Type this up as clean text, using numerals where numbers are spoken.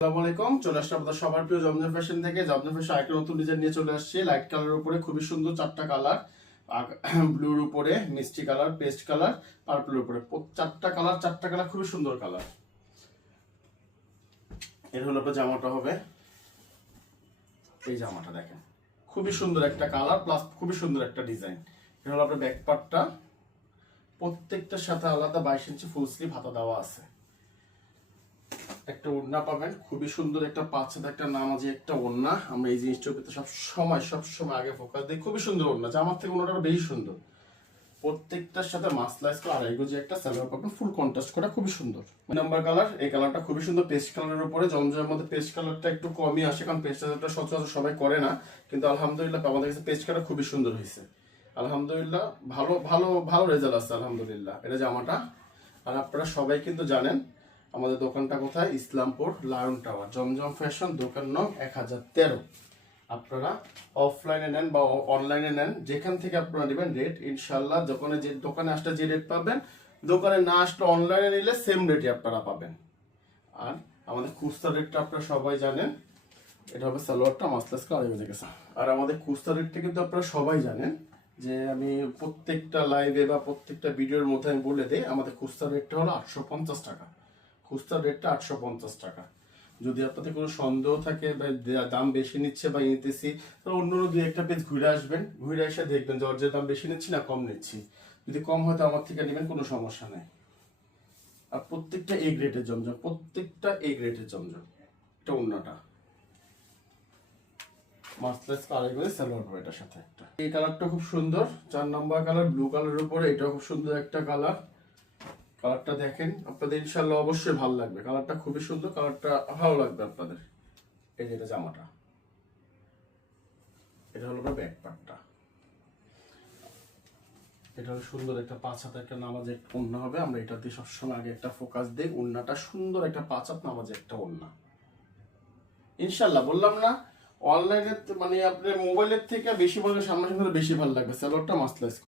আসসালামু আলাইকুম, চলে আসছে আপনাদের সবার প্রিয় জমজম ফ্যাশন থেকে। জমজম ফ্যাশন আরেকটা নতুন ডিজাইন নিয়ে চলে আসছে। লাইট কালারের উপরে খুবই সুন্দর চারটা কালার, ব্লুর উপরে মিষ্টি কালার, পেস্ট কালার, পার্পলের উপরে চারটা কালার খুবই সুন্দর কালার। এর হলো আপনার জামাটা হবে, এই জামাটা দেখেন খুবই সুন্দর একটা কালার প্লাস খুবই সুন্দর একটা ডিজাইন। এর হলো আপনার ব্যাক পার্টটা, প্রত্যেকটার সাথে আলাদা 22 ইঞ্চি ফুল স্লিভ হাতা দেওয়া আছে। একটা ওড়না পাবেন, খুবই সুন্দর একটা 5 হাতে একটা নামাজি একটা ওড়না। আমরা এই জিনিসটার উপরে সবসময় আগে ফোকাস দিই। খুবই সুন্দর ওড়না, জামার থেকে ওড়নাটা বেশি সুন্দর। প্রত্যেকটার সাথে মাসলাইজ করে 2.5 গজ একটা সালোয়ার পাবেন, ফুল কন্ট্রাস্ট করা, খুবই সুন্দর। নাম্বার কালার, এই কালারটা খুবই সুন্দর পেস্ট কালারের উপরে। জমজমের মধ্যে পেস্ট কালারটা একটু কমই আসে, কারণ পেস্ট কালারটা সচরাচর সবাই করে না, কিন্তু আলহামদুলিল্লাহ আমাদের কাছে পেস্ট কালার খুবই সুন্দর হয়েছে। আলহামদুলিল্লাহ ভালো ভালো ভালো রেজাল্ট আসছে আলহামদুলিল্লাহ। এটা জামাটা। আর আপনারা সবাই কিন্তু জানেন আমাদের দোকানটা কোথায়, ইসলামপুর লায়ন টাওয়ার, জমজম ফ্যাশন, দোকান নং 1013। আপনারা অফলাইনে নেন বা অনলাইনে নেন, যেখান থেকে আপনারা নেবেন রেট ইনশাল্লাহ দোকানে আসলে যে রেট পাবেন, দোকানে না আসলে অনলাইনে নিলে সেম রেটই আপনারা পাবেন। আর আমাদের খুচরা রেটটা আপনারা সবাই জানেন, এটা হবে সালোয়ারটা মাসলাস কালার হয়ে গেছে। আর আমাদের খুচরা রেটটা কিন্তু আপনারা সবাই জানেন, যে আমি প্রত্যেকটা লাইভে বা প্রত্যেকটা ভিডিওর মধ্যে আমি বলে দিই, আমাদের খুচরা রেটটা হলো 850 টাকা। খুচরা রেটটা 850 টাকা। যদি আপনাদের কোনো সন্দেহ থাকে বা দাম বেশি নিচ্ছে বা নিতেছি, তাহলে অন্য দুই একটা পেজ ঘুরে আসবেন, ঘুরে এসে দেখবেন যে দাম বেশি নিচ্ছি না কম নিচ্ছি। যদি কম হয় তো আমার থেকে নেবেন, কোনো সমস্যা নেই। আর প্রত্যেকটা এ গ্রেডের জমজম, প্রত্যেকটা এ গ্রেডের জমজম। এটা অন্যটা মাসলাস কালার করে সালোয়ার হবে এটার সাথে একটা। এই কালারটা খুব সুন্দর, 4 নম্বর কালার, ব্লু কালারের উপরে। এটা খুব সুন্দর একটা কালার। কালারটা দেখেন, আপনাদের ইনশাআল্লাহ অবশ্যই ভালো লাগবে। কালারটা খুবই সুন্দর, কালারটা ভালো লাগবে আপনাদের। এই যে এটা জামাটা, এটা হলো ব্যাক পার্টটা। এটা হলো সুন্দর একটা 5 হাত একটা নামাজে একটা ওড়না হবে। আমরা এটা দিয়ে সবসময় আগে একটা ফোকাস দিই, ওড়নাটা সুন্দর একটা 5 হাত নামাজে একটা ওড়না। ইনশাআল্লাহ বললাম না, অনলাইনে মানে আপনার মোবাইলের থেকে বেশি ভালো, সামনাসামনি বেশি ভালো লাগবে। সালোয়ারটা মাসলাইজ